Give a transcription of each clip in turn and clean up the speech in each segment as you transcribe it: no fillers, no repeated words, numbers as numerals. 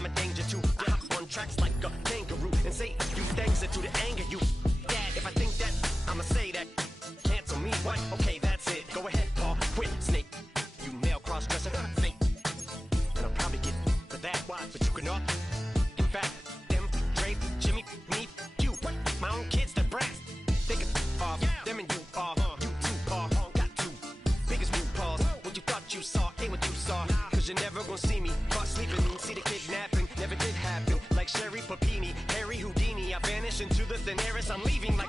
I'm a danger too. I hop on tracks like a kangaroo and say a few things that do to anger you. Dad, if I think that, I'ma say that. Cancel me, what? Okay, that's it. Go ahead, Paul. Quit, snake. You male cross-dresser, fake. And I'll probably get for that. Why? But you can all. In fact, them, Dre, Jimmy, me, you. What? My own kids, they're brass. They can off. Them and you are. You too, Paul. Got two. Biggest new Pauls. What you thought you saw ain't what you saw. Cause you're never gonna see me. Caught sleeping, see the kidnapping. Never did happen. Like Sherry Papini, Harry Houdini. I vanish into the thin air as I'm leaving like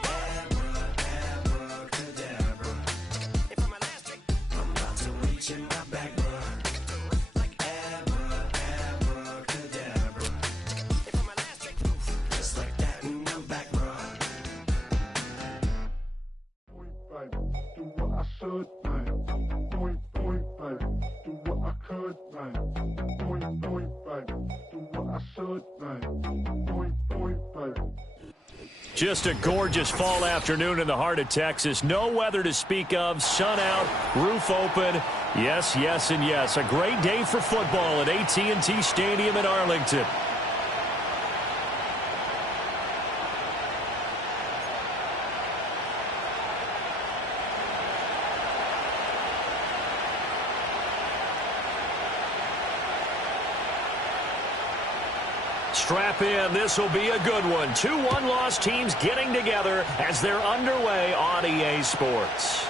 abracadabra. And for my last trick, I'm about to reach in my back, bruh. Like abracadabra. And for my last trick, just like that, and I'm back, bruh. Do what I should, man. Point, baby. Do what I could, man. Point, baby. Do what I should, man. Point, baby. Just a gorgeous fall afternoon in the heart of Texas. No weather to speak of. Sun out, roof open. Yes, yes, and yes. A great day for football at AT&T Stadium in Arlington. Strap in. This will be a good one. 2 one-loss teams getting together as they're underway on EA Sports.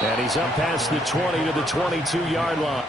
And he's up past the 20 to the 22-yard line.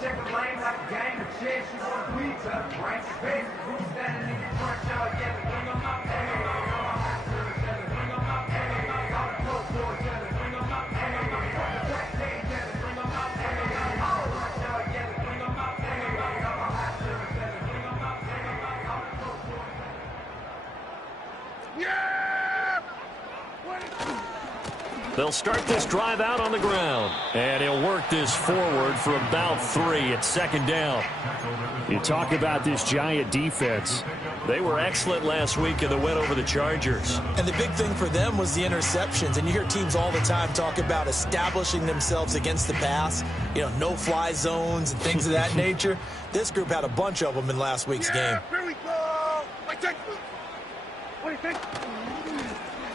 Check the lane like a gang of chicks. You want to beat up, right? Face, who's standing in your front yard? Yeah, bring them up, bring them up, bring them up, bring them up, all the close doors, yeah, bring them up, bring them up, from the back gate, yeah, bring them up, bring them up, all the front yard, yeah, bring them up, bring them up, bring them up, bring them up, all the close doors. Yeah! They'll start this drive out on the ground. And he'll work this forward for about 3. It's second down. You talk about this Giant defense. They were excellent last week in the win over the Chargers. And the big thing for them was the interceptions. And you hear teams all the time talk about establishing themselves against the pass. You know, no-fly zones and things of that nature. This group had a bunch of them in last week's game. Here we go. What do you think?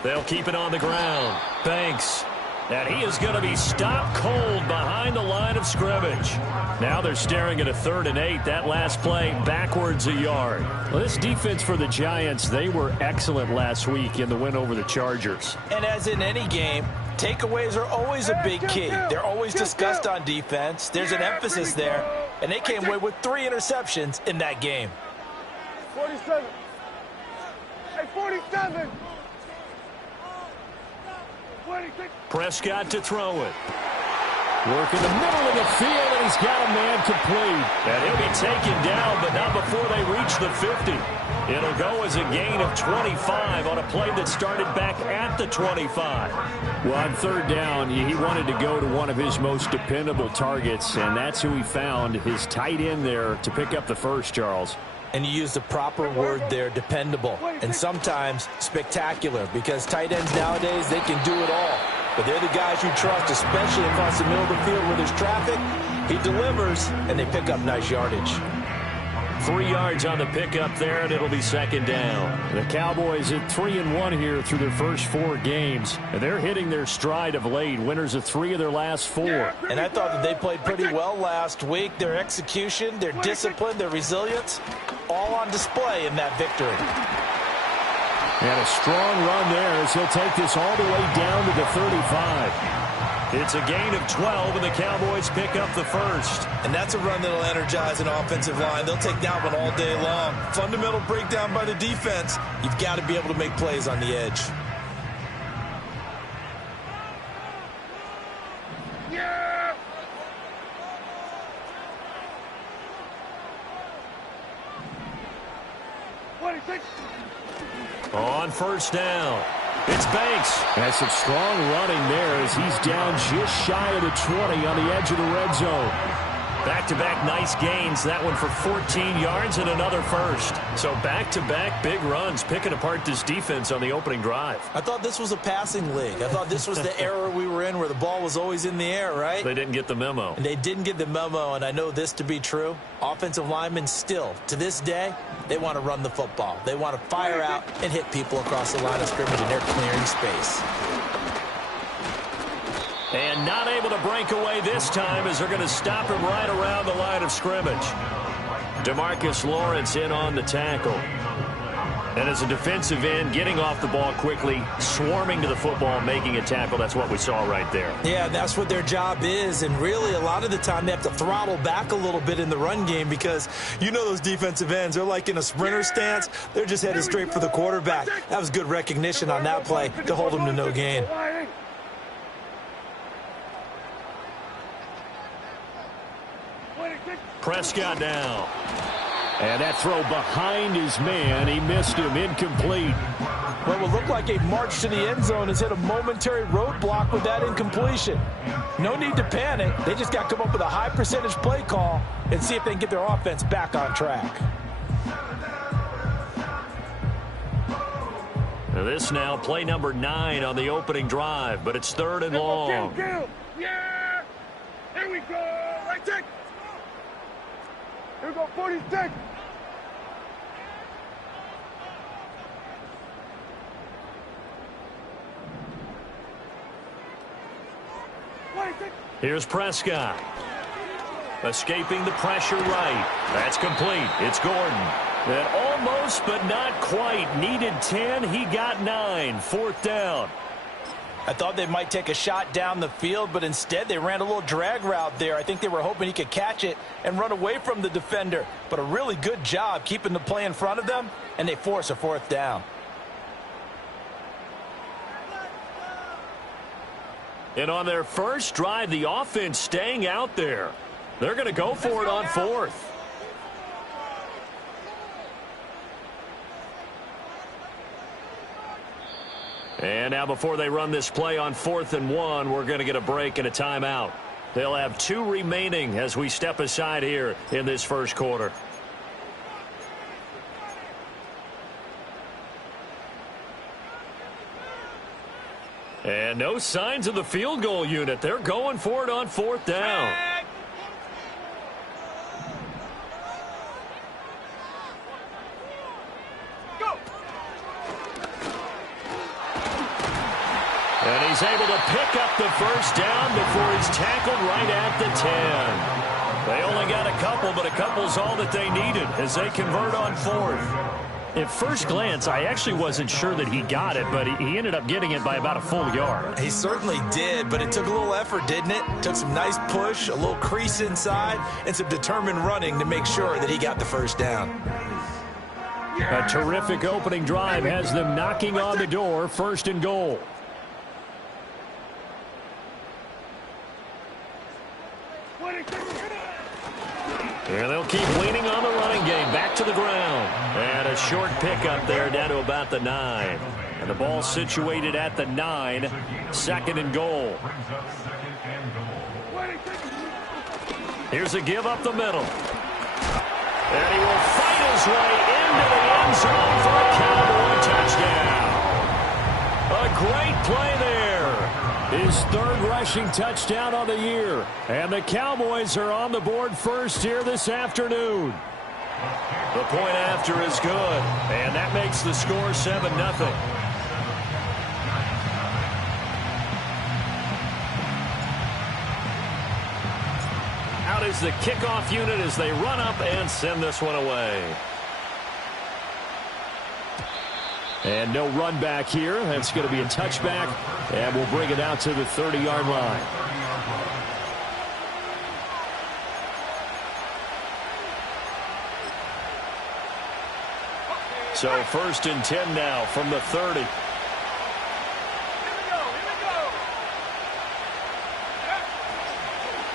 They'll keep it on the ground. Banks. And he is going to be stopped cold behind the line of scrimmage. Now they're staring at a 3rd and 8. That last play backwards a yard. Well, this defense for the Giants, they were excellent last week in the win over the Chargers. And as in any game, takeaways are always a big key. They're always discussed on defense. There's an emphasis there. And they came away with 3 interceptions in that game. 47. Hey, 47. Prescott to throw it. Working the middle of the field, and he's got a man complete. And he'll be taken down, but not before they reach the 50. It'll go as a gain of 25 on a play that started back at the 25. Well, on third down, he wanted to go to one of his most dependable targets, and that's who he found, his tight end there, to pick up the first, Charles. And you use the proper word there, dependable, and sometimes spectacular, because tight ends nowadays, they can do it all. But they're the guys you trust, especially across the middle of the field where there's traffic. He delivers, and they pick up nice yardage. 3 yards on the pickup there, and it'll be second down. The Cowboys at 3-1 here through their first 4 games. And they're hitting their stride of late, winners of 3 of their last 4. And I thought that they played pretty well last week. Their execution, their discipline, their resilience, all on display in that victory. And a strong run there as he'll take this all the way down to the 35. It's a gain of 12, and the Cowboys pick up the first. And that's a run that'll energize an offensive line. They'll take that one all day long. Fundamental breakdown by the defense. You've got to be able to make plays on the edge. Yeah! On first down, it's Banks. Has some strong running there as he's down just shy of the 20 on the edge of the red zone. Back-to-back nice gains. That one for 14 yards and another first. So back-to-back big runs, picking apart this defense on the opening drive. I thought this was a passing league. I thought this was the era we were in where the ball was always in the air, right? They didn't get the memo. And they didn't get the memo, and I know this to be true. Offensive linemen still, to this day, they want to run the football. They want to fire out and hit people across the line of scrimmage, and they're clearing space. And not able to break away this time as they're going to stop him right around the line of scrimmage. DeMarcus Lawrence in on the tackle. And as a defensive end, getting off the ball quickly, swarming to the football, making a tackle. That's what we saw right there. Yeah, that's what their job is. And really, a lot of the time, they have to throttle back a little bit in the run game because you know those defensive ends, they're like in a sprinter stance. They're just headed straight for the quarterback. That was good recognition on that play to hold them to no gain. Prescott now. And that throw behind his man. He missed him. Incomplete. What will look like a march to the end zone has hit a momentary roadblock with that incompletion. No need to panic. They just got to come up with a high percentage play call and see if they can get their offense back on track. This now play number 9 on the opening drive, but it's 3rd and long. Yeah! Here we go! Right there! Here we go, 46! Here's Prescott. Escaping the pressure right. That's complete. It's Gordon. That almost, but not quite. Needed 10. He got 9. 4th down. I thought they might take a shot down the field, but instead they ran a little drag route there. I think they were hoping he could catch it and run away from the defender. But a really good job keeping the play in front of them, and they force a 4th down. And on their first drive, the offense staying out there. They're going to go for it on 4th. And now before they run this play on 4th and 1, we're going to get a break and a timeout. They'll have 2 remaining as we step aside here in this first quarter. And no signs of the field goal unit. They're going for it on 4th down. And he's able to pick up the first down before he's tackled right at the 10. They only got a couple, but a couple's all that they needed as they convert on 4th. At first glance, I actually wasn't sure that he got it, but he ended up getting it by about a full yard. He certainly did, but it took a little effort, didn't it? Took some nice push, a little crease inside, and some determined running to make sure that he got the first down. A terrific opening drive has them knocking on the door, 1st and goal. And they'll keep leaning on the running game. Back to the ground. And a short pickup there down to about the 9. And the ball situated at the 9. Second and goal. Here's a give up the middle. And he will fight his way into the end zone for a Cowboy touchdown. A great play there. His third rushing touchdown on the year. And the Cowboys are on the board first here this afternoon. The point after is good. And that makes the score 7-0. Out is the kickoff unit as they run up and send this one away. And no run back here. That's going to be a touchback. And we'll bring it out to the 30-yard line. So 1st and 10 now from the 30.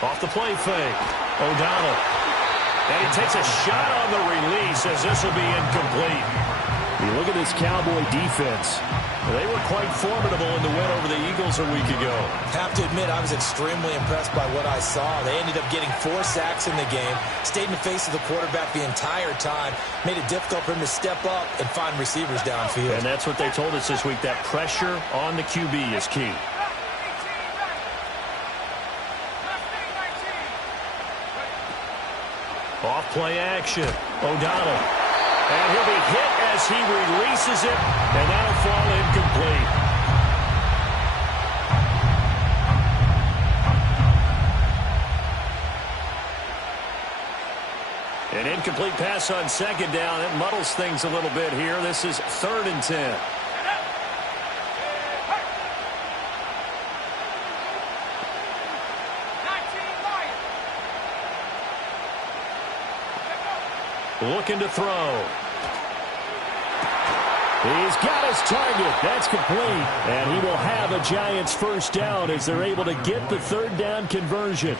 Off the play fake. O'Donnell. And he takes a shot on the release as this will be incomplete. You look at this Cowboy defense. They were quite formidable in the win over the Eagles a week ago. Have to admit, I was extremely impressed by what I saw. They ended up getting 4 sacks in the game, stayed in the face of the quarterback the entire time, made it difficult for him to step up and find receivers downfield. And that's what they told us this week, that pressure on the QB is key. Off play action. O'Donnell. And he'll be hit as he releases it, and that'll fall incomplete. An incomplete pass on second down. It muddles things a little bit here. This is 3rd and 10. Looking to throw. He's got his target. That's complete. And he will have a Giants first down as they're able to get the 3rd down conversion.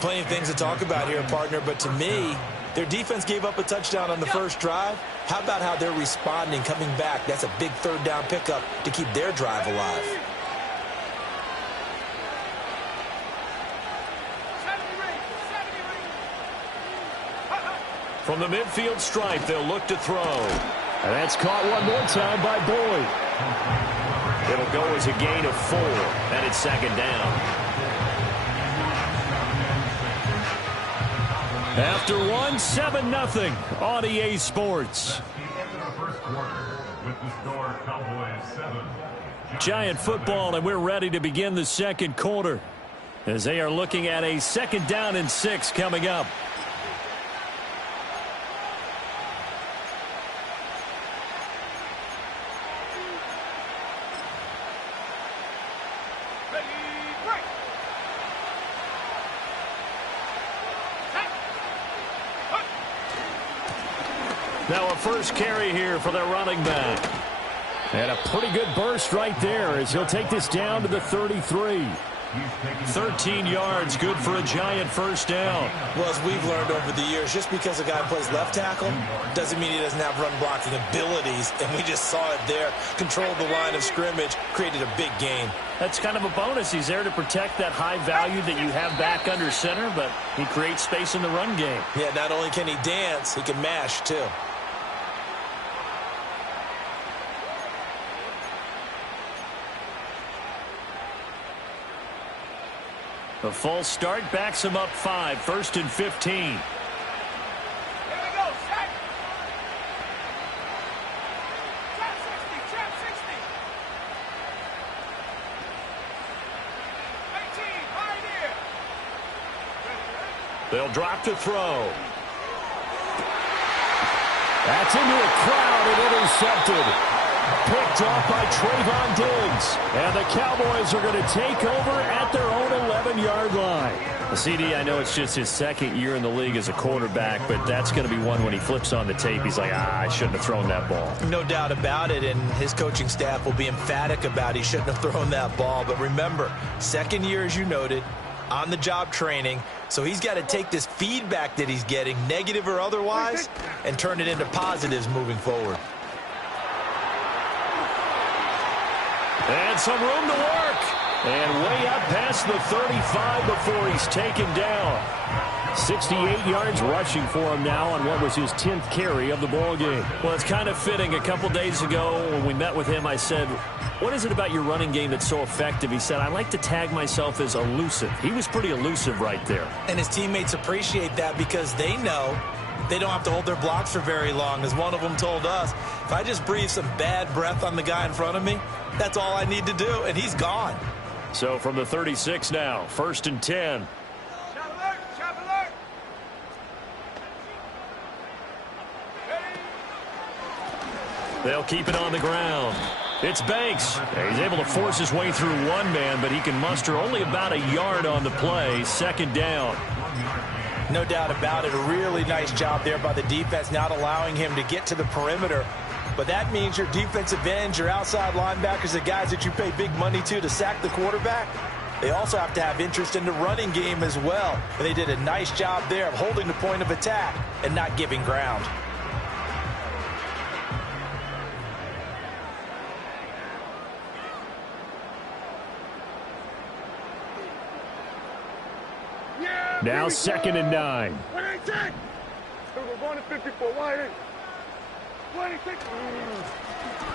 Plenty of things to talk about here, partner, but to me, their defense gave up a touchdown on the first drive. How about how they're responding, coming back? That's a big 3rd down pickup to keep their drive alive. From the midfield stripe, they'll look to throw. And that's caught one more time by Boyd. It'll go as a gain of 4, and it's 2nd down. After 1, 7-0 on EA Sports. Giant football, and we're ready to begin the second quarter as they are looking at a 2nd down and 6 coming up. Now a first carry here for their running back. And a pretty good burst right there as he'll take this down to the 33. 13 yards, good for a Giant first down. Well, as we've learned over the years, just because a guy plays left tackle doesn't mean he doesn't have run blocking abilities, and we just saw it there. Controlled the line of scrimmage, created a big gain. That's kind of a bonus. He's there to protect that high value that you have back under center, but he creates space in the run game. Yeah, not only can he dance, he can mash, too. A false start backs him up 5, 1st and 15. Here we go, set. Trap 60. 18, right here. They'll drop to throw. That's into a crowd and intercepted. Picked off by Trayvon Diggs. And the Cowboys are going to take over at their own 11-yard line. CD, I know it's just his 2nd year in the league as a quarterback, but that's going to be one when he flips on the tape. He's like, I shouldn't have thrown that ball. No doubt about it, and his coaching staff will be emphatic about he shouldn't have thrown that ball. But remember, 2nd year, as you noted, on-the-job training. So he's got to take this feedback that he's getting, negative or otherwise, and turn it into positives moving forward. And some room to work. And way up past the 35 before he's taken down. 68 yards rushing for him now on what was his 10th carry of the ball game. Well, it's kind of fitting. A couple days ago when we met with him, I said, what is it about your running game that's so effective? He said, I like to tag myself as elusive. He was pretty elusive right there. And his teammates appreciate that because they know they don't have to hold their blocks for very long. As one of them told us, if I just breathe some bad breath on the guy in front of me, that's all I need to do, and he's gone. So from the 36 now, 1st and 10. They'll keep it on the ground. It's Banks. He's able to force his way through one man, but he can muster only about a yard on the play. 2nd down. No doubt about it. A really nice job there by the defense, not allowing him to get to the perimeter. But that means your defensive ends, your outside linebackers, the guys that you pay big money to sack the quarterback, they also have to have interest in the running game as well. And they did a nice job there of holding the point of attack and not giving ground. Now 2nd and 9.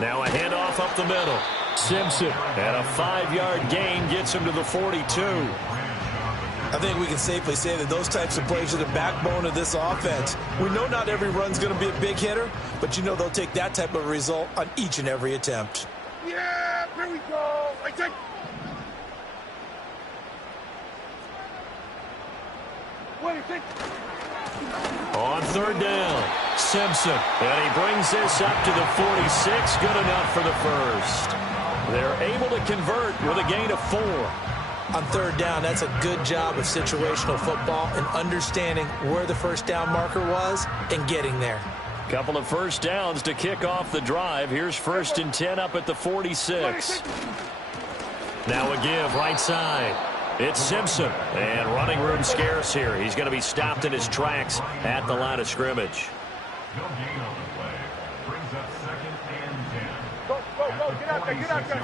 Now a handoff up the middle. Simpson and a 5-yard gain gets him to the 42. I think we can safely say that those types of plays are the backbone of this offense. We know not every run's going to be a big hitter, but you know they'll take that type of result on each and every attempt. Yeah, here we go. I take. On 3rd down, Simpson. And he brings this up to the 46. Good enough for the first. They're able to convert with a gain of 4. On 3rd down, that's a good job of situational football and understanding where the first down marker was and getting there. Couple of first downs to kick off the drive. Here's 1st and 10 up at the 46. Now a give right side. It's Simpson, and running room scarce here. He's going to be stopped in his tracks at the line of scrimmage. No gain on the play. Brings up 2nd and 10. Go, get out there, get out there.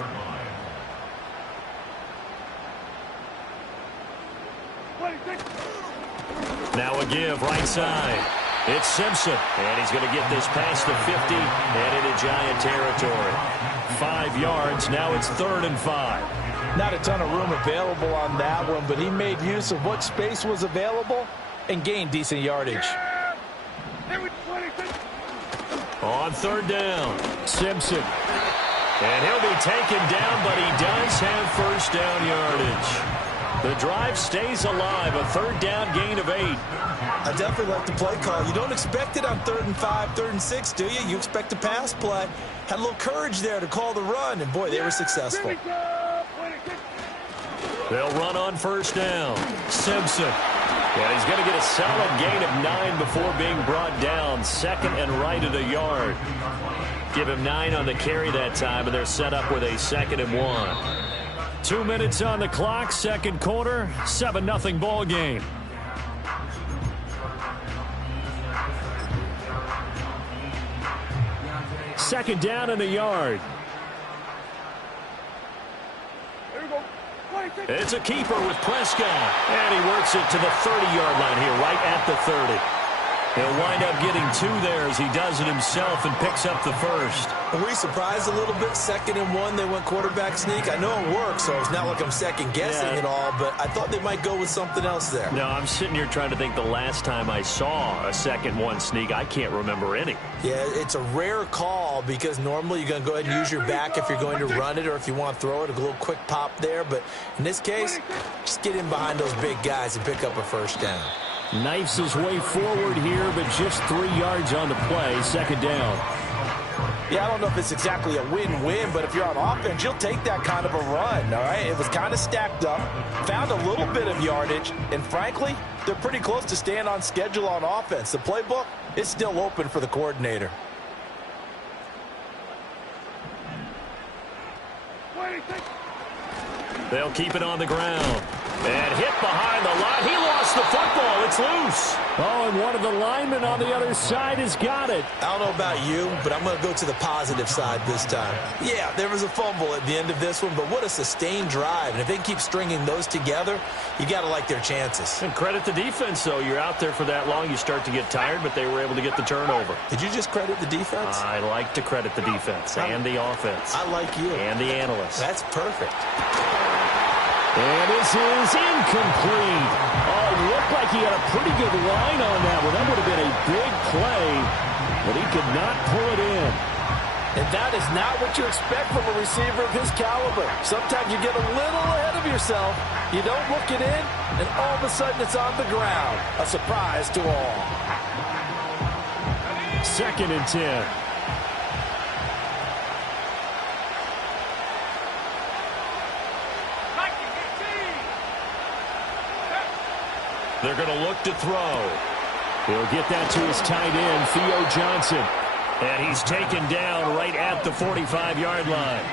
Now a give right side. It's Simpson, and he's going to get this past the 50 and into Giant territory. 5 yards, now it's 3rd and 5. Not a ton of room available on that one, but he made use of what space was available and gained decent yardage. On 3rd down, Simpson. And he'll be taken down, but he does have first down yardage. The drive stays alive, a 3rd down gain of 8. I definitely like the play call. You don't expect it on 3rd and 5, 3rd and 6, do you? You expect a pass play. Had a little courage there to call the run, and boy, they were successful. They'll run on 1st down. Simpson. Yeah, he's going to get a solid gain of 9 before being brought down. 2nd and right at a yard. Give him 9 on the carry that time, and they're set up with a 2nd and 1. 2 minutes on the clock, 2nd quarter, 7-0 ball game. Second down and a yard. It's a keeper with Prescott. And he works it to the 30-yard line here, right at the 30. He'll wind up getting 2 there as he does it himself and picks up the first. Are we surprised a little bit? 2nd and 1, they went quarterback sneak. I know it works, so it's not like I'm second-guessing at all, but I thought they might go with something else there. No, I'm sitting here trying to think the last time I saw a 2nd 1 sneak. I can't remember any. Yeah, it's a rare call because normally you're going to go ahead and use your back if you're going to run it or if you want to throw it, a little quick pop there. But in this case, just get in behind those big guys and pick up a first down. Knifes his way forward here, but just 3 yards on the play. 2nd down. Yeah, I don't know if it's exactly a win-win, but if you're on offense, you'll take that kind of a run, all right? It was kind of stacked up, found a little bit of yardage, and frankly, they're pretty close to staying on schedule on offense. The playbook is still open for the coordinator. They'll keep it on the ground. And hit behind the line. He lost the football. It's loose. Oh, and one of the linemen on the other side has got it. I don't know about you, but I'm going to go to the positive side this time. Yeah, there was a fumble at the end of this one, but what a sustained drive. And if they keep stringing those together, you got to like their chances. And credit the defense, though. You're out there for that long, you start to get tired, but they were able to get the turnover. Did you just credit the defense? I like to credit the defense and the offense. I like you. And the analysts. That's perfect. And this is incomplete. Oh, it looked like he had a pretty good line on that one. That would have been a big play, but he could not pull it in. And that is not what you expect from a receiver of his caliber. Sometimes you get a little ahead of yourself. You don't look it in, and all of a sudden it's on the ground. A surprise to all. 2nd and 10. They're going to look to throw. He'll get that to his tight end, Theo Johnson. And he's taken down right at the 45-yard line.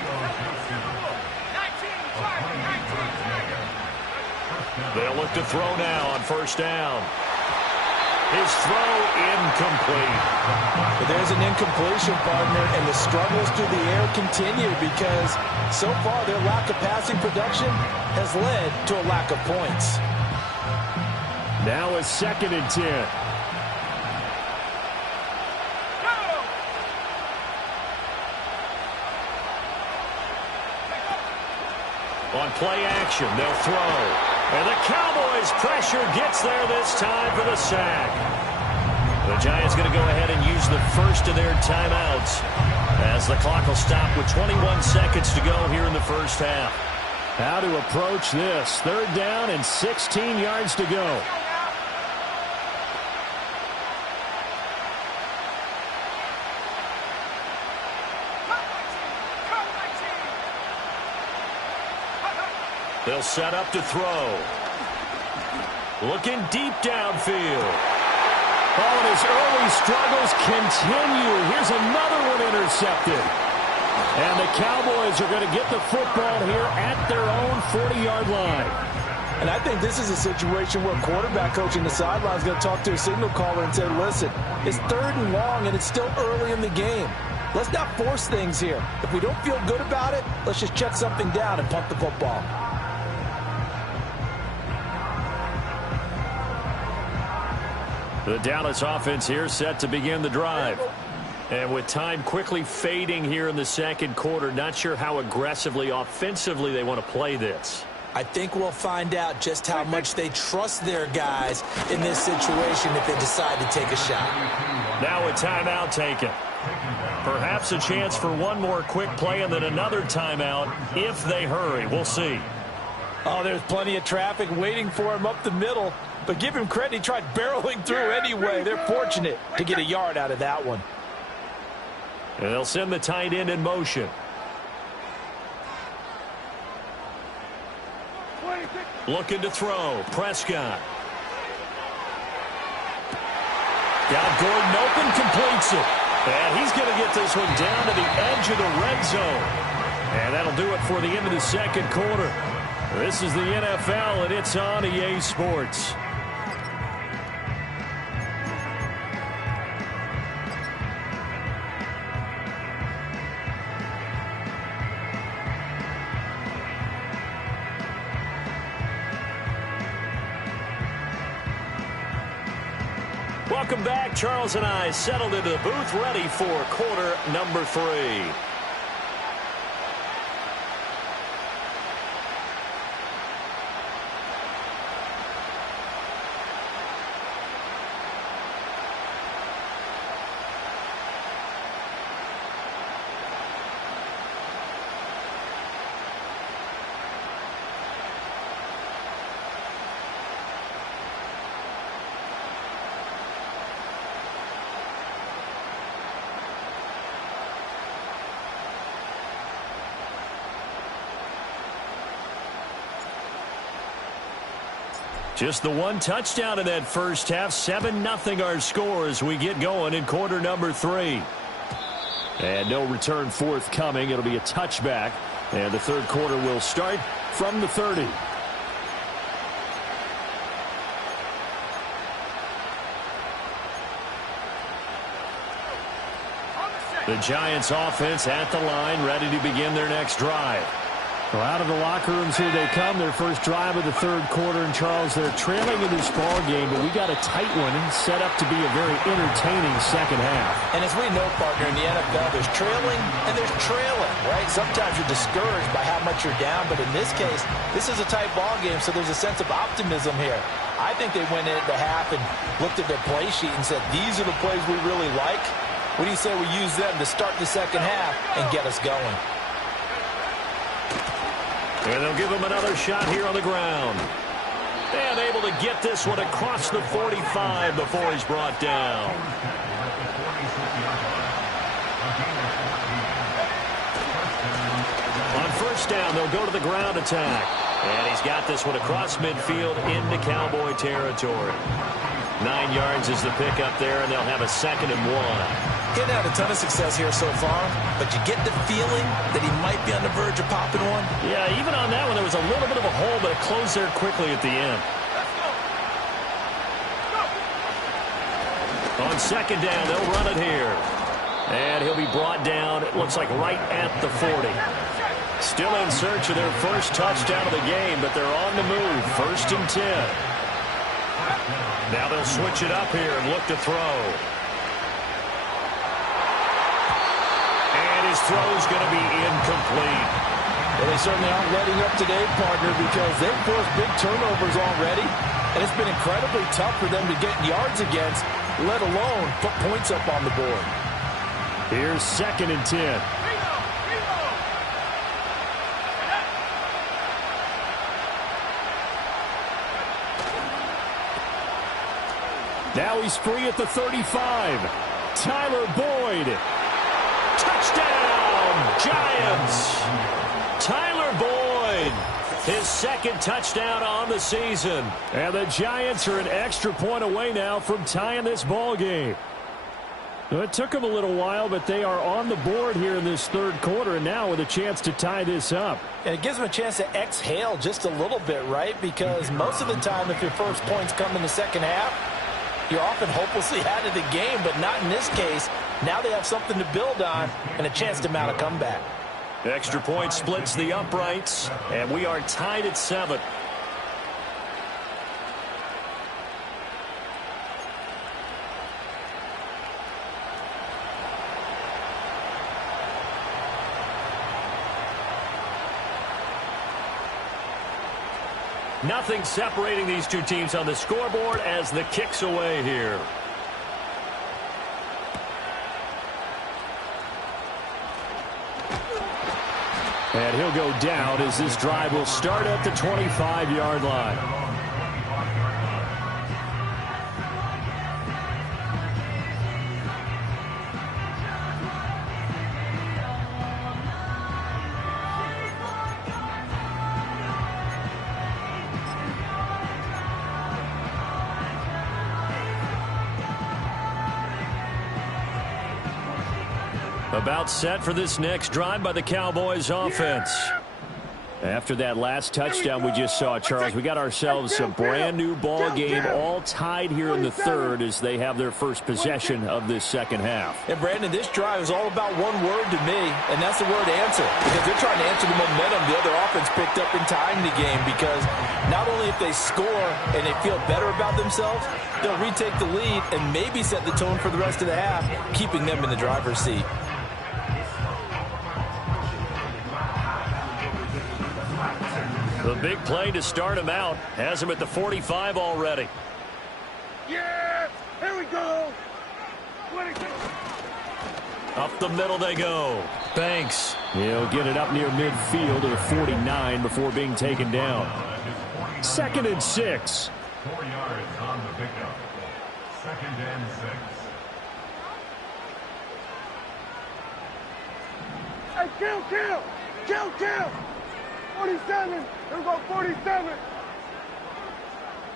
They'll look to throw now on 1st down. His throw incomplete. But there's an incompletion, partner, and the struggles through the air continue because so far their lack of passing production has led to a lack of points. Now it's 2nd and 10. On play action, they'll throw. And the Cowboys' pressure gets there this time for the sack. The Giants going to go ahead and use the first of their timeouts as the clock will stop with 21 seconds to go here in the first half. How to approach this. 3rd down and 16 yards to go. They'll set up to throw. Looking deep downfield. Oh, and his early struggles continue. Here's another one intercepted. And the Cowboys are going to get the football here at their own 40-yard line. And I think this is a situation where quarterback coach in the sideline is going to talk to a signal caller and say, listen, it's 3rd and long and it's still early in the game. Let's not force things here. If we don't feel good about it, let's just check something down and punt the football. The Dallas offense here set to begin the drive. And with time quickly fading here in the 2nd quarter, not sure how aggressively, offensively they want to play this. I think we'll find out just how much they trust their guys in this situation if they decide to take a shot. Now a timeout taken. Perhaps a chance for one more quick play and then another timeout if they hurry. We'll see. Oh, there's plenty of traffic waiting for him up the middle. But give him credit, he tried barreling through anyway. They're fortunate to get a yard out of that one. And they'll send the tight end in motion. Looking to throw. Prescott. Got Gordon open, completes it. And he's going to get this one down to the edge of the red zone. And that'll do it for the end of the 2nd quarter. This is the NFL, and it's on EA Sports. Welcome back. Charles and I settled into the booth ready for quarter number 3. Just the one touchdown in that first half. 7-0 our score as we get going in quarter number 3. And no return forthcoming. It'll be a touchback. And the 3rd quarter will start from the 30. The Giants offense at the line, ready to begin their next drive. Well, out of the locker rooms here they come, their first drive of the third quarter. And, Charles, they're trailing in this ball game, but we got a tight one set up to be a very entertaining second half. And as we know, partner, in the NFL, there's trailing and there's trailing, right? Sometimes you're discouraged by how much you're down, but in this case, this is a tight ball game, so there's a sense of optimism here. I think they went into half and looked at their play sheet and said, these are the plays we really like. What do you say we use them to start the second half and get us going? And they'll give him another shot here on the ground. And able to get this one across the 45 before he's brought down. On first down, they'll go to the ground attack. And he's got this one across midfield into Cowboy territory. 9 yards is the pickup there, and they'll have a 2nd and 1. Getting out a ton of success here so far, but you get the feeling that he might be on the verge of popping one. Yeah, even on that one, there was a little bit of a hole, but it closed there quickly at the end. On second down, they'll run it here. And he'll be brought down, it looks like right at the 40. Still in search of their first touchdown of the game, but they're on the move. 1st and 10. Now they'll switch it up here and look to throw. And his throw's going to be incomplete. Well, they certainly aren't letting up today, partner, because they've forced big turnovers already, and it's been incredibly tough for them to get yards against, let alone put points up on the board. Here's 2nd and 10. Now he's free at the 35. Tyler Boyd. Touchdown, Giants. Tyler Boyd, his 2nd touchdown on the season. And the Giants are an extra point away now from tying this ball game. It took them a little while, but they are on the board here in this third quarter, and now with a chance to tie this up. And it gives them a chance to exhale just a little bit, right? Because most of the time, if your first points come in the second half, you're often hopelessly out of the game, but not in this case. Now they have something to build on and a chance to mount a comeback. Extra point splits the uprights, and we are tied at 7. Nothing separating these two teams on the scoreboard as the kick's away here. And he'll go down as this drive will start at the 25-yard line. About set for this next drive by the Cowboys offense. After that last touchdown we just saw, Charles, we got ourselves a brand new ball game, all tied here in the third as they have their first possession of this second half. And Brandon, this drive is all about one word to me, and that's the word answer. Because they're trying to answer the momentum the other offense picked up in tying the game. Because not only if they score and they feel better about themselves, they'll retake the lead and maybe set the tone for the rest of the half, keeping them in the driver's seat. The big play to start him out has him at the 45 already. Yeah, here we go. 22. Up the middle they go. Banks. He'll get it up near midfield to the 49 before being taken down. 2nd and 6. 4 yards on the pickup. 2nd and 6. Hey, kill. 47. Here we go, 47.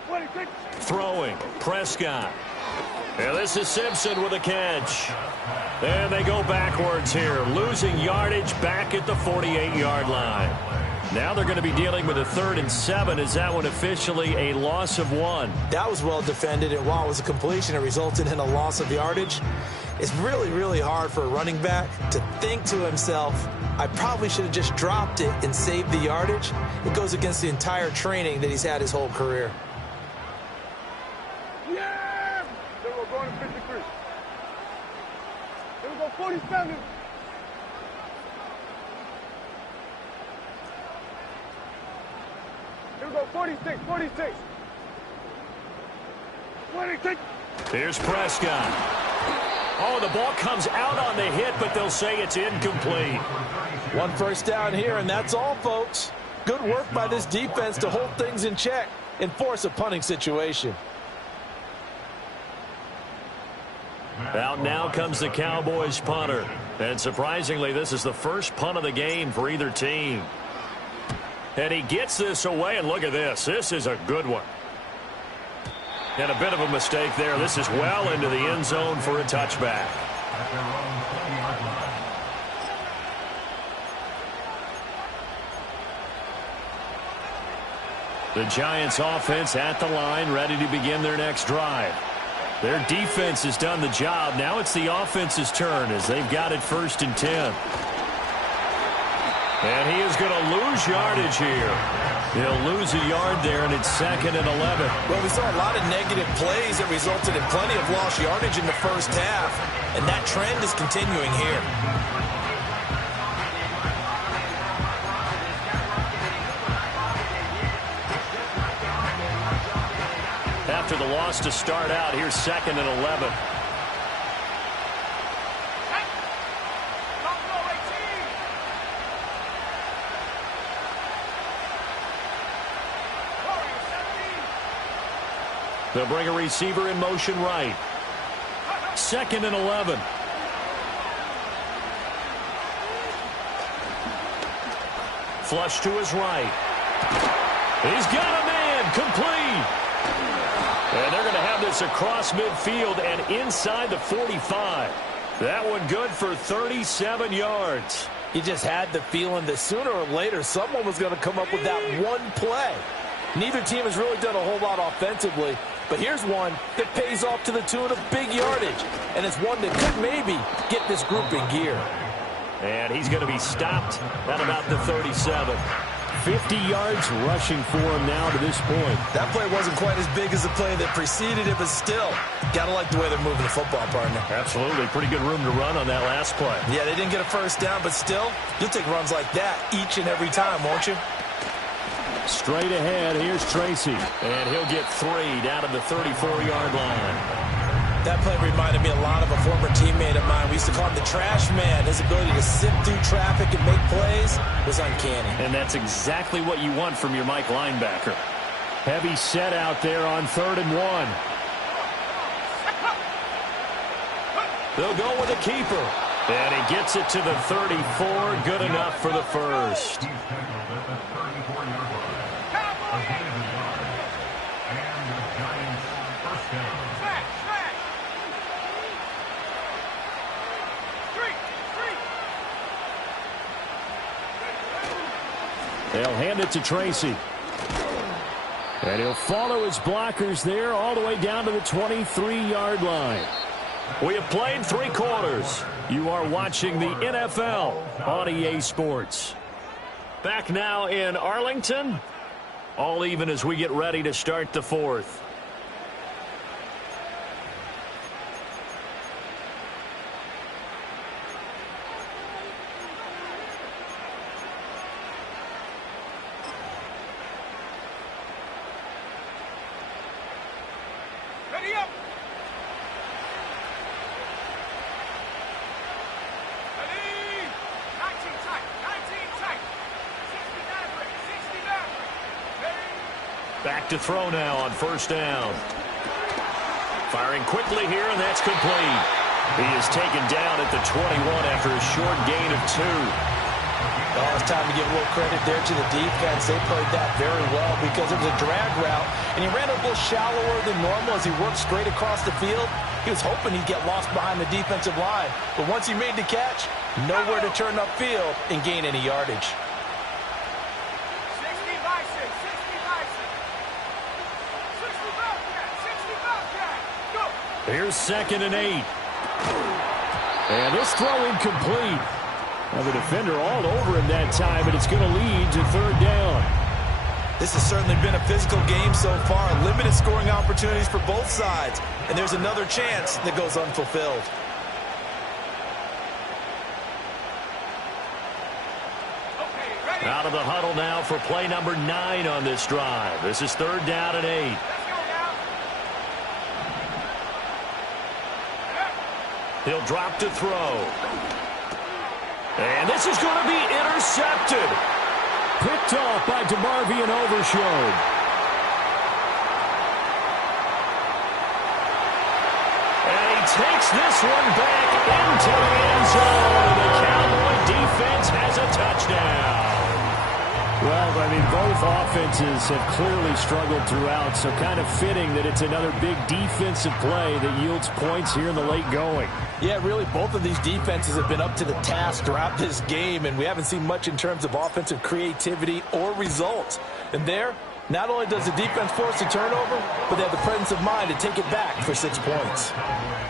26. Throwing. Prescott. And this is Simpson with a catch. And they go backwards here, losing yardage back at the 48-yard line. Now they're going to be dealing with a 3rd and 7. Is that one officially a loss of 1? That was well defended, and while it was a completion, it resulted in a loss of yardage. It's really, really hard for a running back to think to himself, I probably should have just dropped it and saved the yardage. It goes against the entire training that he's had his whole career. Yeah! Then we're going to 53. Then we go 47. Here we go, 46, 46. 26. Here's Prescott. Oh, the ball comes out on the hit, but they'll say it's incomplete. 1 first down here, and that's all, folks. Good work by this defense to hold things in check and force a punting situation. Out now comes the Cowboys punter. And surprisingly, this is the first punt of the game for either team. And he gets this away, and look at this. This is a good one. And a bit of a mistake there. This is well into the end zone for a touchback. The Giants offense at the line, ready to begin their next drive. Their defense has done the job. Now it's the offense's turn as they've got it 1st and 10. And he is going to lose yardage here. He'll lose a yard there, and it's 2nd and 11. Well, we saw a lot of negative plays that resulted in plenty of lost yardage in the first half, and that trend is continuing here. After the loss to start out, here's 2nd and 11. They'll bring a receiver in motion right. 2nd and 11. Flush to his right. He's got a man. Complete. And they're going to have this across midfield and inside the 45. That one good for 37 yards. You just had the feeling that sooner or later someone was going to come up with that one play. Neither team has really done a whole lot offensively, but here's one that pays off to the tune of big yardage, and it's one that could maybe get this group in gear. And he's going to be stopped at about the 37. 50 yards rushing for him now to this point. That play wasn't quite as big as the play that preceded it, but still, got to like the way they're moving the football, partner. Absolutely. Pretty good room to run on that last play. Yeah, they didn't get a first down, but still, you'll take runs like that each and every time, won't you? Straight ahead, here's Tracy. And he'll get 3 down to the 34-yard line. That play reminded me a lot of a former teammate of mine. We used to call him the trash man. His ability to sift through traffic and make plays was uncanny. And that's exactly what you want from your Mike linebacker. Heavy set out there on 3rd and 1. They'll go with a keeper. And he gets it to the 34. Good enough for the first. They'll hand it to Tracy. And he'll follow his blockers there all the way down to the 23-yard line. We have played 3 quarters. You are watching the NFL on EA Sports. Back now in Arlington. All even as we get ready to start the 4th. Back to throw now on 1st down. Firing quickly here, and that's complete. He is taken down at the 21 after a short gain of 2. Oh, it's time to give a little credit there to the defense. They played that very well because it was a drag route, and he ran a little shallower than normal as he worked straight across the field. He was hoping he'd get lost behind the defensive line, but once he made the catch, nowhere to turn upfield and gain any yardage. Here's 2nd and 8. And this throw incomplete. Now the defender all over him that time, but it's going to lead to 3rd down. This has certainly been a physical game so far. Limited scoring opportunities for both sides. And there's another chance that goes unfulfilled. Out of the huddle now for play number 9 on this drive. This is 3rd down and 8. He'll drop to throw. And this is going to be intercepted. Picked off by DeMarvion Overshown. And he takes this one back into the end zone. The Cowboy defense has a touchdown. Well, I mean, both offenses have clearly struggled throughout, so kind of fitting that it's another big defensive play that yields points here in the late going. Yeah, really, both of these defenses have been up to the task throughout this game, and we haven't seen much in terms of offensive creativity or results. And there, not only does the defense force a turnover, but they have the presence of mind to take it back for 6 points.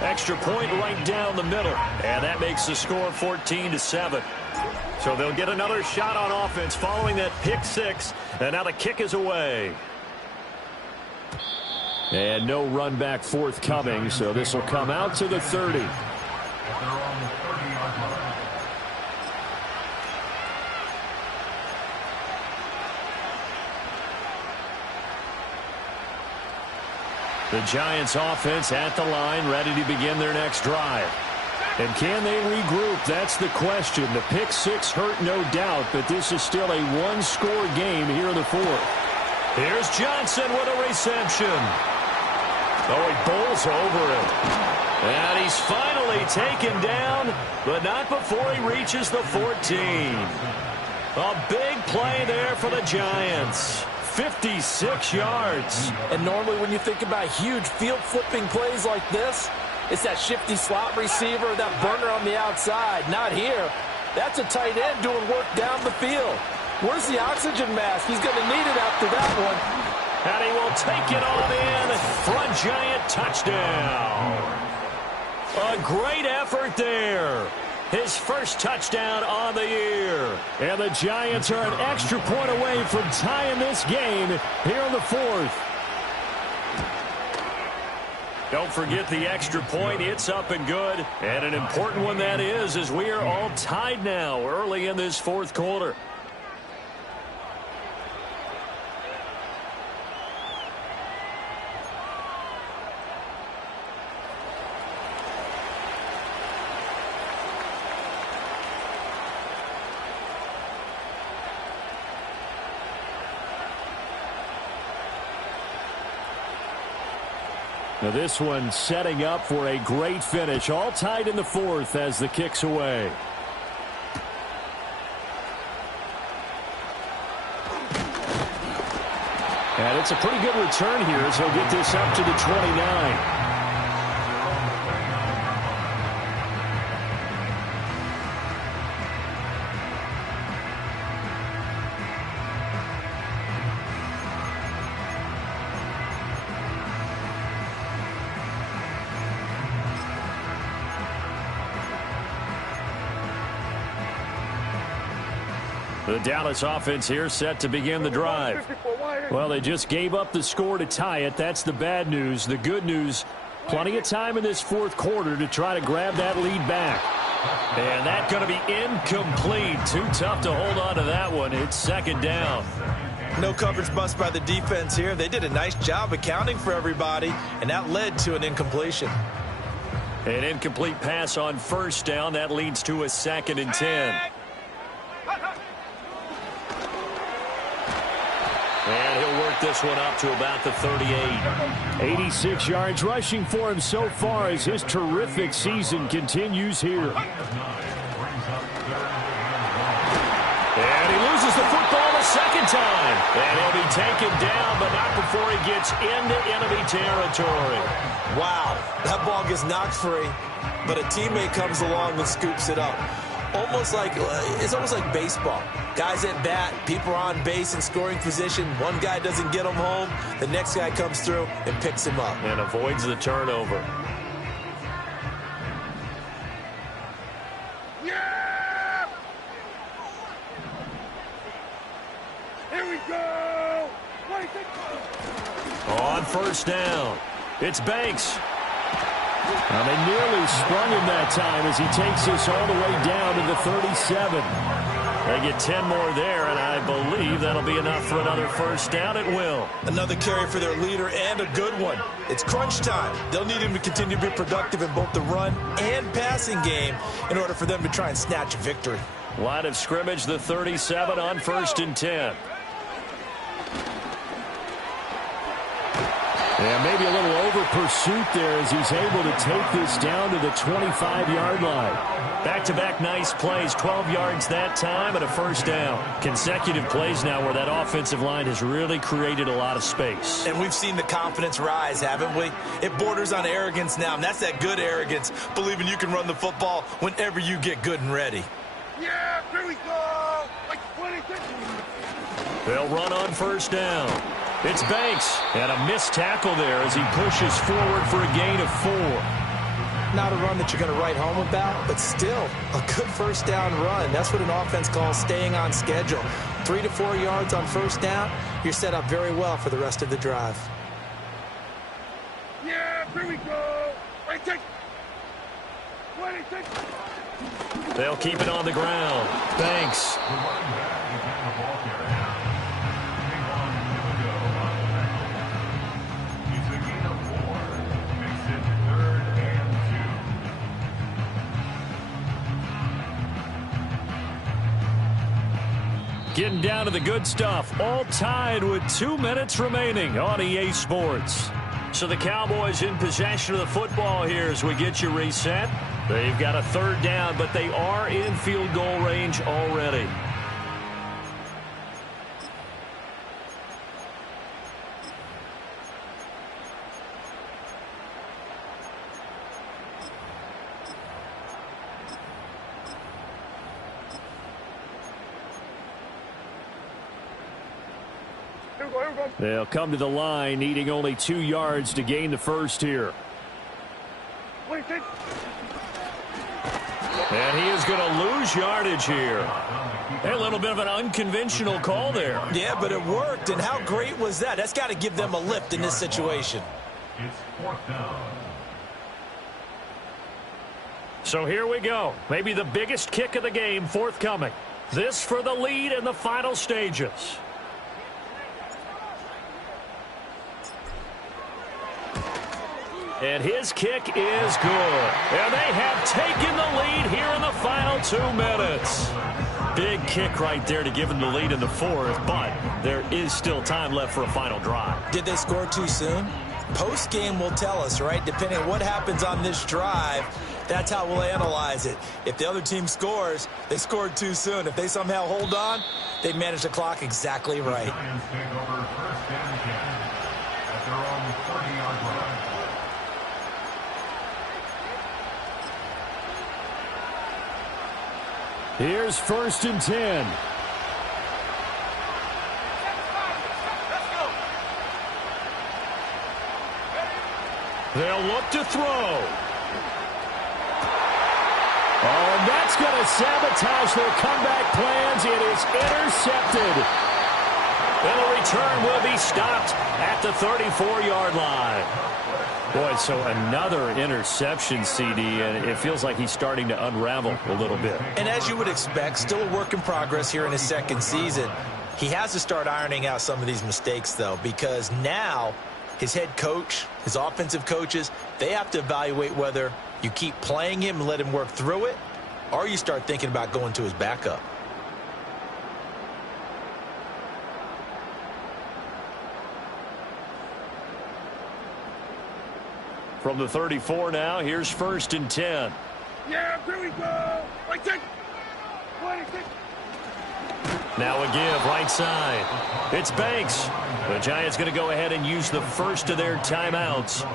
Extra point right down the middle, and that makes the score 14-7. So they'll get another shot on offense following that pick 6, and now the kick is away. And no run back forthcoming, so this will come out to the 30. The Giants offense at the line, ready to begin their next drive. And can they regroup? That's the question. The pick 6 hurt, no doubt, but this is still a one-score game here in the 4th. Here's Johnson with a reception. Oh, he bowls over it. And he's finally taken down, but not before he reaches the 14. A big play there for the Giants. 56 yards. And normally when you think about huge field-flipping plays like this, it's that shifty slot receiver, that burner on the outside. Not here. That's a tight end doing work down the field. Where's the oxygen mask? He's going to need it after that one. And he will take it on in for a Giant touchdown. A great effort there. His first touchdown on the year. And the Giants are an extra point away from tying this game here in the 4th. Don't forget the extra point. It's up and good. And an important one that is, as we are all tied now early in this 4th quarter. Now this one setting up for a great finish. All tied in the 4th as the kick's away. And it's a pretty good return here as he'll get this up to the 29. The Dallas offense here set to begin the drive. Well, they just gave up the score to tie it. That's the bad news. The good news, plenty of time in this 4th quarter to try to grab that lead back. And that's going to be incomplete. Too tough to hold on to that one. It's 2nd down. No coverage bust by the defense here. They did a nice job accounting for everybody, and that led to an incompletion. An incomplete pass on 1st down. That leads to a 2nd and 10. And he'll work this one up to about the 38. 86 yards rushing for him so far as his terrific season continues here. And he loses the football the 2nd time. And he'll be taken down, but not before he gets into enemy territory. Wow, that ball gets knocked free, but a teammate comes along and scoops it up. It's almost like baseball. Guys at bat, people are on base in scoring position. One guy doesn't get him home. The next guy comes through and picks him up. And avoids the turnover. go! 26. On first down, it's Banks. Well, they nearly sprung him that time as he takes this all the way down to the 37. They get 10 more there, and I believe that'll be enough for another first down. It will. Another carry for their leader and a good one. It's crunch time. They'll need him to continue to be productive in both the run and passing game in order for them to try and snatch a victory. Line of scrimmage, the 37 on first and 10. Yeah, maybe a little over pursuit there as he's able to take this down to the 25-yard line. Back-to-back nice plays, 12 yards that time and a first down. Consecutive plays now where that offensive line has really created a lot of space. And we've seen the confidence rise, haven't we? It borders on arrogance now, and that's that good arrogance, believing you can run the football whenever you get good and ready. Yeah, here we go! Like 26. They'll run on first down. It's Banks, and a missed tackle there as he pushes forward for a gain of 4. Not a run that you're going to write home about, but still a good first down run. That's what an offense calls staying on schedule. 3 to 4 yards on first down, you're set up very well for the rest of the drive. Yeah, here we go! 26. 26. They'll keep it on the ground. Banks. Getting down to the good stuff. All tied with 2 minutes remaining on EA Sports. So the Cowboys in possession of the football here as we get you reset. They've got a third down, but they are in field goal range already. They'll come to the line, needing only 2 yards to gain the first here. 26. And he is going to lose yardage here. A little bit of an unconventional call there. Yeah, but it worked, and how great was that? That's got to give them a lift in this situation. It's 4th down. So here we go. Maybe the biggest kick of the game forthcoming. This for the lead in the final stages. And his kick is good. And they have taken the lead here in the final 2 minutes. Big kick right there to give them the lead in the 4th, but there is still time left for a final drive. Did they score too soon? Post-game will tell us, right? Depending on what happens on this drive, that's how we'll analyze it. If the other team scores, they scored too soon. If they somehow hold on, they manage the clock exactly right. Giants take over 1st and 10 at their own 30-yard line. Here's 1st and 10. They'll look to throw. Oh, and that's going to sabotage their comeback plans. It is intercepted. And the return will be stopped at the 34-yard line. Boy, so another interception, CD, and it feels like he's starting to unravel a little bit. And as you would expect, still a work in progress here in his 2nd season. He has to start ironing out some of these mistakes, though, because now his head coach, his offensive coaches, they have to evaluate whether you keep playing him and let him work through it, or you start thinking about going to his backup. From the 34 now, here's 1st and 10. Yeah, here we go. 26. 26. Now a give, right side. It's Banks. The Giants going to go ahead and use the first of their timeouts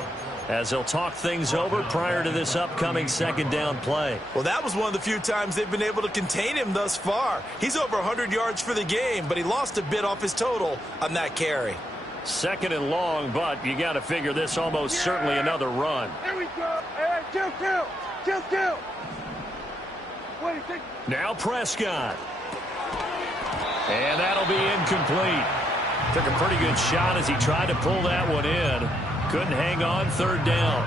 as they'll talk things over prior to this upcoming 2nd down play. Well, that was one of the few times they've been able to contain him thus far. He's over 100 yards for the game, but he lost a bit off his total on that carry. 2nd and long, but you got to figure this almost certainly another run. Here we go. Hey, kill. 26. Now Prescott. And that'll be incomplete. Took a pretty good shot as he tried to pull that one in. Couldn't hang on third down.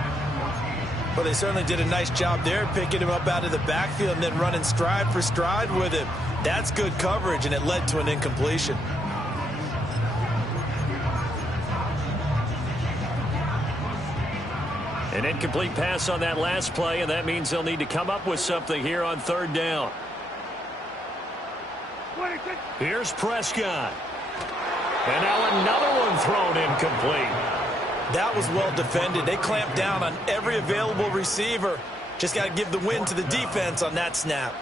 Well, they certainly did a nice job there, picking him up out of the backfield and then running stride for stride with him. That's good coverage, and it led to an incompletion. An incomplete pass on that last play, and that means they'll need to come up with something here on third down. Here's Prescott. And now another one thrown incomplete. That was well defended. They clamped down on every available receiver. Just got to give the win to the defense on that snap.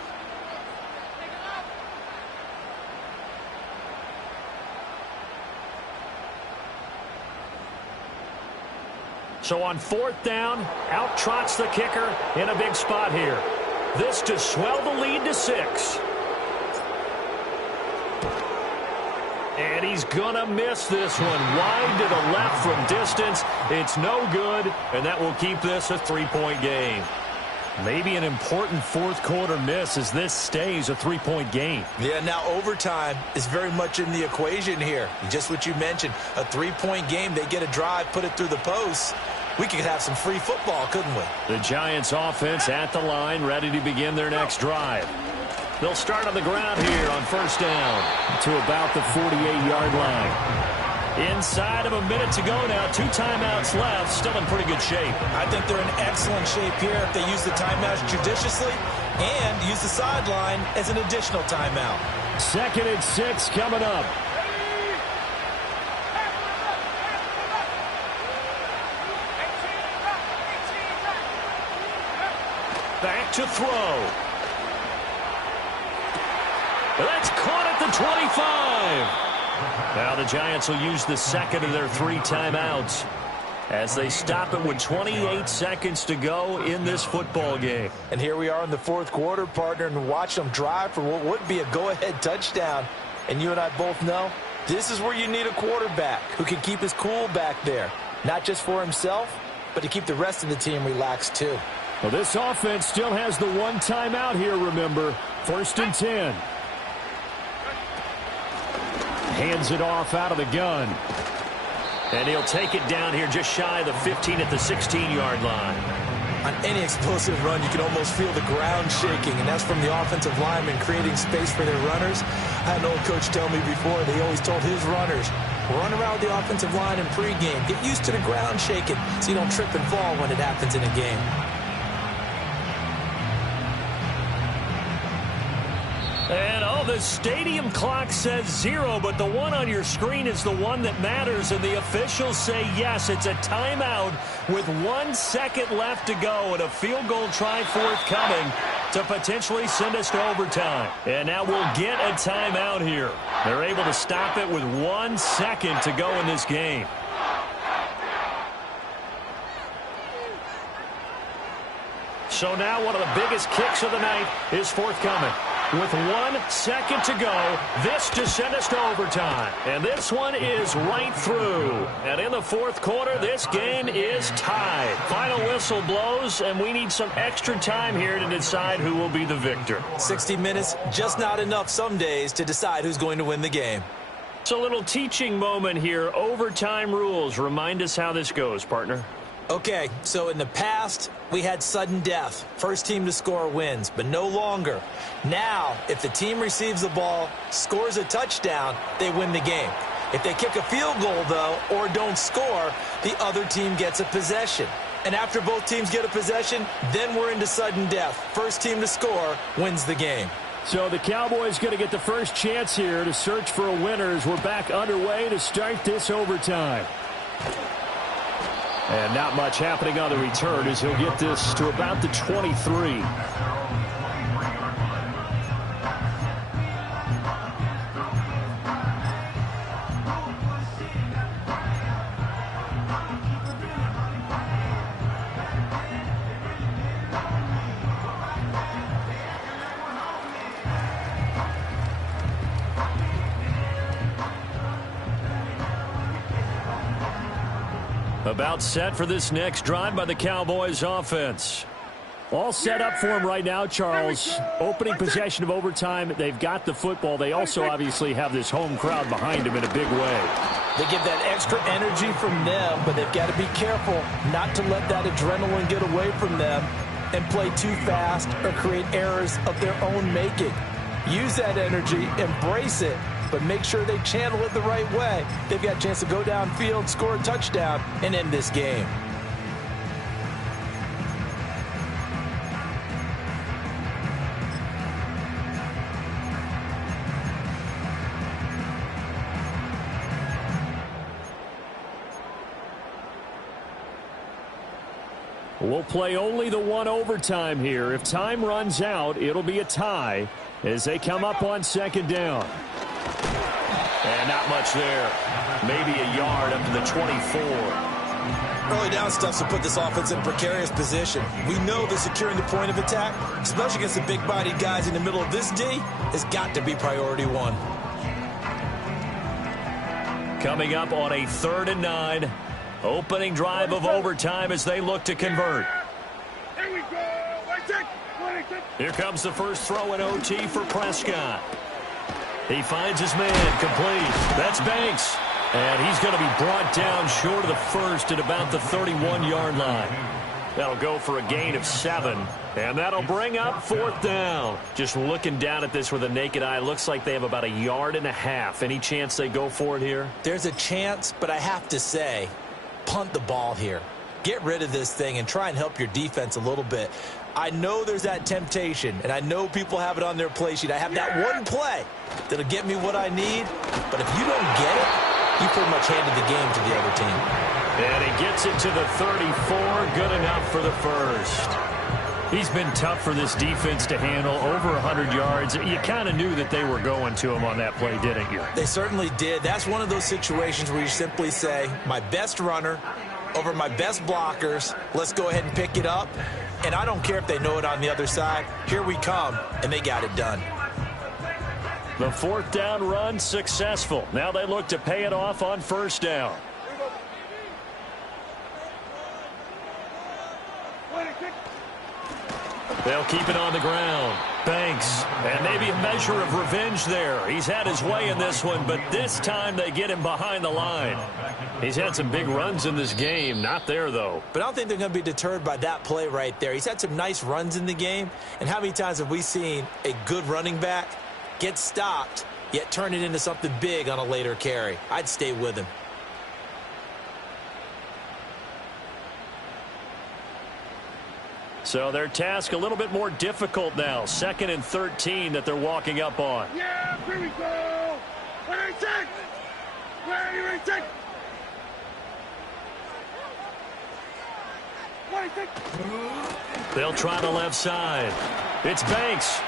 So on fourth down, out trots the kicker in a big spot here. This to swell the lead to 6. And he's going to miss this one. Wide to the left from distance. It's no good, and that will keep this a 3-point game. Maybe an important fourth quarter miss as this stays a 3-point game. Yeah, now overtime is very much in the equation here. Just what you mentioned, a 3-point game. They get a drive, put it through the posts. We could have some free football, couldn't we? The Giants offense at the line, ready to begin their next drive. They'll start on the ground here on first down to about the 48-yard line. Inside of a minute to go now, 2 timeouts left, still in pretty good shape. I think they're in excellent shape here if they use the timeouts judiciously and use the sideline as an additional timeout. 2nd and 6 coming up. Back to throw. That's caught at the 25. Now the Giants will use the second of their 3 timeouts as they stop it with 28 seconds to go in this football game. And here we are in the fourth quarter, partner, and watch them drive for what would be a go-ahead touchdown. And you and I both know this is where you need a quarterback who can keep his cool back there, not just for himself, but to keep the rest of the team relaxed too. Well, this offense still has the 1 timeout here, remember. 1st and 10. Hands it off out of the gun. And he'll take it down here just shy of the 15 at the 16-yard line. On any explosive run, you can almost feel the ground shaking, and that's from the offensive linemen creating space for their runners. I had an old coach tell me before, they always told his runners, run around the offensive line in pregame. Get used to the ground shaking so you don't trip and fall when it happens in a game. And, the stadium clock says 0, but the one on your screen is the one that matters, and the officials say yes, it's a timeout with 1 second left to go and a field goal try forthcoming to potentially send us to overtime. And now we'll get a timeout here. They're able to stop it with 1 second to go in this game. So now one of the biggest kicks of the night is forthcoming. With 1 second to go, this to send us to overtime. And this one is right through. And in the fourth quarter, this game is tied. Final whistle blows, and we need some extra time here to decide who will be the victor. 60 minutes, just not enough some days to decide who's going to win the game. It's a little teaching moment here. Overtime rules. Remind us how this goes, partner. Okay, so in the past, we had sudden death. First team to score wins, but no longer. Now, if the team receives the ball, scores a touchdown, they win the game. If they kick a field goal, though, or don't score, the other team gets a possession. And after both teams get a possession, then we're into sudden death. First team to score wins the game. So the Cowboys going to get the first chance here to search for a winner as we're back underway to start this overtime. And not much happening on the return as he'll get this to about the 23. About set for this next drive by the Cowboys offense. All set up for him right now, Charles. Opening possession of overtime. They've got the football. They also obviously have this home crowd behind them in a big way. They give that extra energy from them, but they've got to be careful not to let that adrenaline get away from them and play too fast or create errors of their own making. Use that energy, embrace it, but make sure they channel it the right way. They've got a chance to go downfield, score a touchdown, and end this game. We'll play only the one overtime here. If time runs out, it'll be a tie as they come up on second down. And not much there. Maybe a yard up to the 24. Early down stuff to put this offense in precarious position. We know that securing the point of attack, especially against the big-bodied guys in the middle of this D, has got to be priority one. Coming up on a 3rd and 9. Opening drive of overtime as they look to convert. Here we go. Here comes the first throw in OT for Prescott. He finds his man complete. That's Banks. And he's going to be brought down short of the first at about the 31-yard line. That'll go for a gain of 7. And that'll bring up 4th down. Just looking down at this with a naked eye, looks like they have about 1.5 yards. Any chance they go for it here? There's a chance, but I have to say, punt the ball here. Get rid of this thing and try and help your defense a little bit. I know there's that temptation, and I know people have it on their play sheet. I have that one play that'll get me what I need, but if you don't get it, you pretty much handed the game to the other team. And he gets it to the 34. Good enough for the first. He's been tough for this defense to handle. Over 100 yards. You kind of knew that they were going to him on that play, didn't you? They certainly did. That's one of those situations where you simply say, my best runner over my best blockers. Let's go ahead and pick it up. And I don't care if they know it on the other side. Here we come, and they got it done. The 4th down run successful. Now they look to pay it off on 1st down. They'll keep it on the ground. Banks. And maybe a measure of revenge there. He's had his way in this one, but this time they get him behind the line. He's had some big runs in this game. Not there, though. But I don't think they're going to be deterred by that play right there. He's had some nice runs in the game. And how many times have we seen a good running back get stopped, yet turn it into something big on a later carry? I'd stay with him. So their task a little bit more difficult now. 2nd and 13 that they're walking up on. Yeah, here we go. Where is it? Where is it? Where is it? They'll try the left side. It's Banks.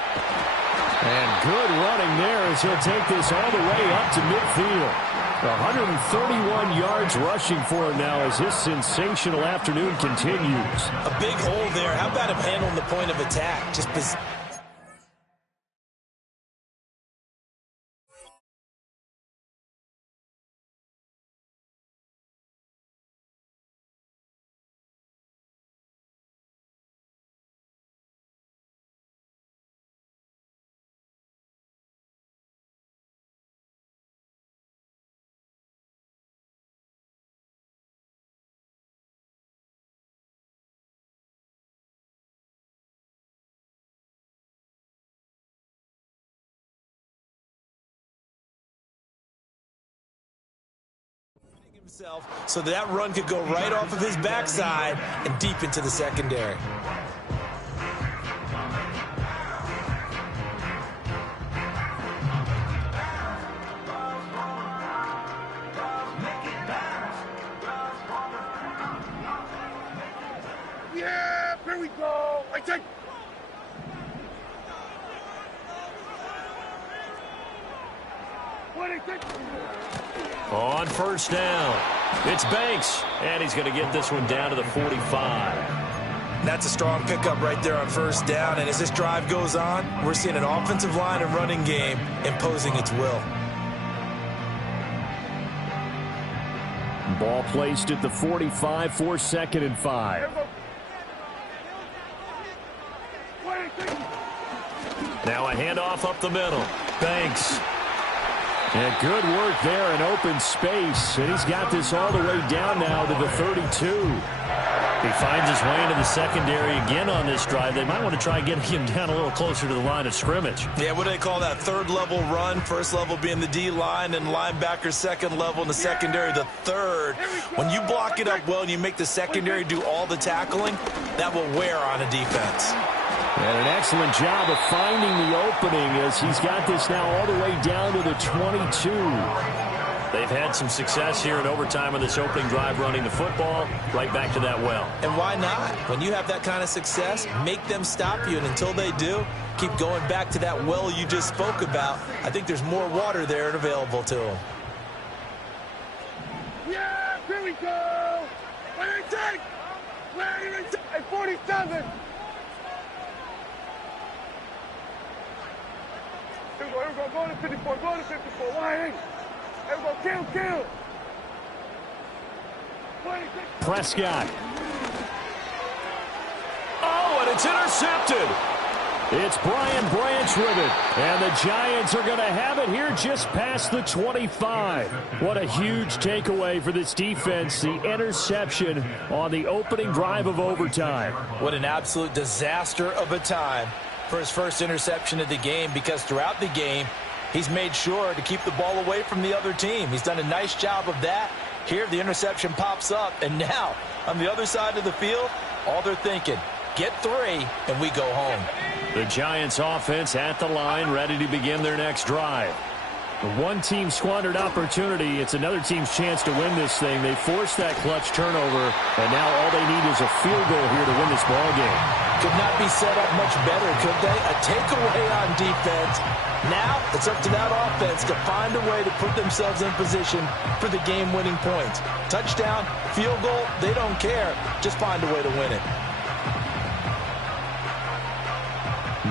And good running there as he'll take this all the way up to midfield. 131 yards rushing for him now as this sensational afternoon continues. A big hole there. How about him handling the point of attack? Just himself so that run could go right off of his backside and deep into the secondary. Yeah, here we go. I take. What is it? On 1st down, it's Banks, and he's going to get this one down to the 45. That's a strong pickup right there on 1st down, and as this drive goes on, we're seeing an offensive line and running game imposing its will. Ball placed at the 45 for 2nd and 5. Now a handoff up the middle. Banks. And good work there in open space. And he's got this all the way down now to the 32. He finds his way into the secondary again on this drive. They might want to try getting him down a little closer to the line of scrimmage. Yeah, what do they call that? Third level run. First level being the D-line, and linebacker second level in the secondary, the third. When you block it up well and you make the secondary do all the tackling, that will wear on a defense. And an excellent job of finding the opening as he's got this now all the way down to the 22. They've had some success here in overtime on this opening drive running the football right back to that well. And why not? When you have that kind of success, make them stop you. And until they do, keep going back to that well you just spoke about. I think there's more water there and available to them. Yeah, here we go. Where you take? Where you take? At 47. Here we go. Go to 54. Go to 54. Why ain't? Here we go. Kill. Prescott. Oh, and it's intercepted. It's Brian Branch with it. And the Giants are going to have it here just past the 25. What a huge takeaway for this defense. The interception on the opening drive of overtime. What an absolute disaster of a time for his first interception of the game, because throughout the game, he's made sure to keep the ball away from the other team. He's done a nice job of that. Here, the interception pops up, and now, on the other side of the field, all they're thinking, get 3, and we go home. The Giants offense at the line, ready to begin their next drive. One team squandered opportunity. It's another team's chance to win this thing. They forced that clutch turnover, and now all they need is a field goal here to win this ball game. Could not be set up much better, could they? A takeaway on defense. Now it's up to that offense to find a way to put themselves in position for the game-winning points. Touchdown, field goal, they don't care. Just find a way to win it.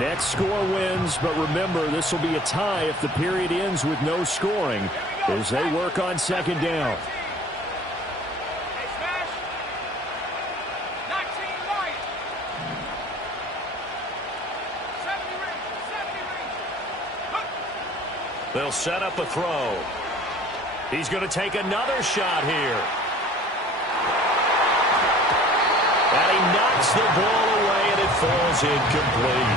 Next score wins, but remember, this will be a tie if the period ends with no scoring as they work on second down. They'll set up a throw. He's going to take another shot here. And he knocks the ball away, and it falls incomplete.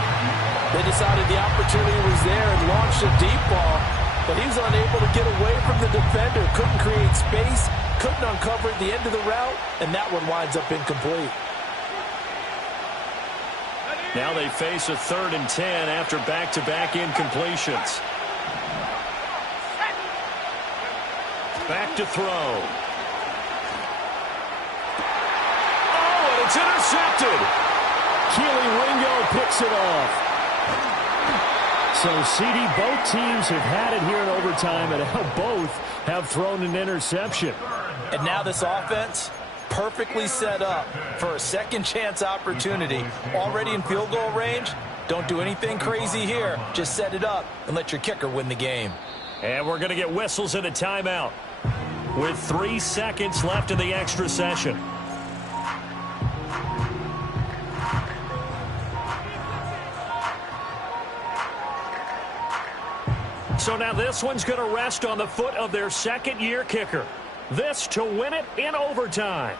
They decided the opportunity was there and launched a deep ball, but he was unable to get away from the defender. Couldn't create space, couldn't uncover at the end of the route, and that one winds up incomplete. Now they face a 3rd and 10 after back-to-back incompletions. Back to throw. Oh, and it's intercepted. Keely Ringo picks it off. So, CD, both teams have had it here in overtime, and now both have thrown an interception. And now this offense, perfectly set up for a second chance opportunity. Already in field goal range, don't do anything crazy here. Just set it up and let your kicker win the game. And we're going to get whistles and a timeout with 3 seconds left in the extra session. So now this one's going to rest on the foot of their second-year kicker. This to win it in overtime.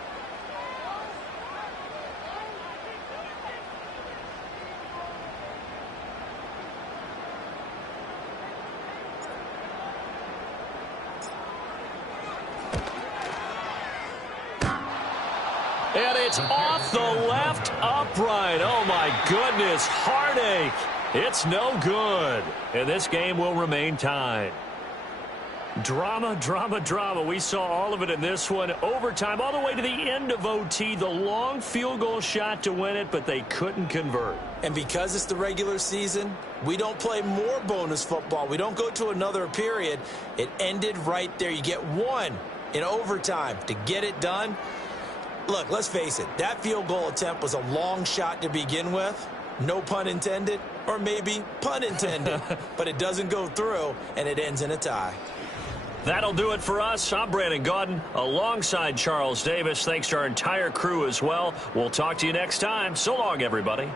And it's off the left upright. Oh, my goodness. Heartache. It's no good. And this game will remain tied. Drama, drama, drama. We saw all of it in this one. Overtime all the way to the end of OT. The long field goal shot to win it, but they couldn't convert. And because it's the regular season, we don't play more bonus football. We don't go to another period. It ended right there. You get one in overtime to get it done. Look, let's face it. That field goal attempt was a long shot to begin with. No pun intended, or maybe pun intended. But it doesn't go through, and it ends in a tie. That'll do it for us. I'm Brandon Gaudin alongside Charles Davis. Thanks to our entire crew as well. We'll talk to you next time. So long, everybody.